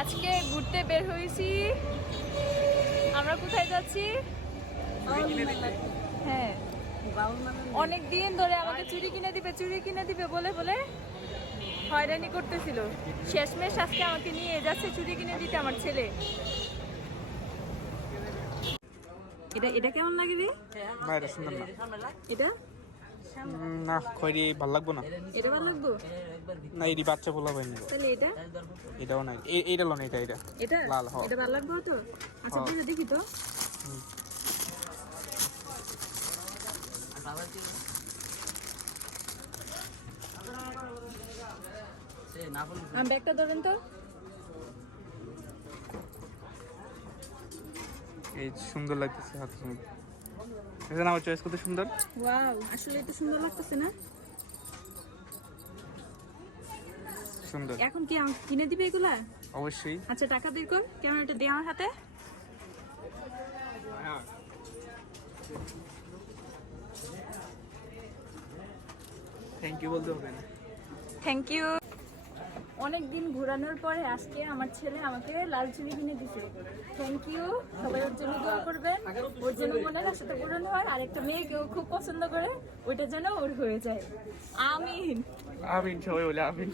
আজকে ঘুরতে বের হয়েছি। আমরা কোথায় যাচ্ছি? হ্যাঁ, অনেক দিন ধরে আমাকে চুড়ি কিনে দিবে বলে বলে হয়রানি করতেছিল। শেষমেশ আজকে আমাকে নিয়ে যাচ্ছে চুড়ি কিনে দিতে আমার ছেলে। এটা এটা কেমন লাগে রে? না এটা সুন্দর না। এটা না খয়রি ভাল লাগবো না। এটা ভালো লাগবো না এটি বাচ্চা বলা হয়নি। তাহলে এটা এটাও নাই। এইটা লোন এটা এটা লাল হ। এটা ভালো লাগবে তো? আচ্ছা হ্যাঁ। তুই দেখি তো। ব্যাগটা ধরেন তো। এই সুন্দর লাগতেছে হাতে সুন্দর। এটা আমার চয়েস কত সুন্দর। ওয়াও, আসলে এটা সুন্দর লাগতেছে না? সুন্দর এখন কি আমাকে কিনে দিবে এগুলা? অবশ্যই। আচ্ছা টাকা বের কর, ক্যামেরাটা দে আমার হাতে। থ্যাংক ইউ বলতে হবে না। Thank you. অনেক দিন ঘোরানোর পরে আজকে আমার ছেলে আমাকে লাল চুড়ি কিনে দিছে। Thank you. সবাই ওর জন্য দোয়া করবেন, ওর জন্য মনের আশাটা পূরণ হয়, আর একটা মেয়েকেও খুব পছন্দ করে ওইটা যেন ওর হয়ে যায়। আমিন। আমিন, সবাই বলে আমিন।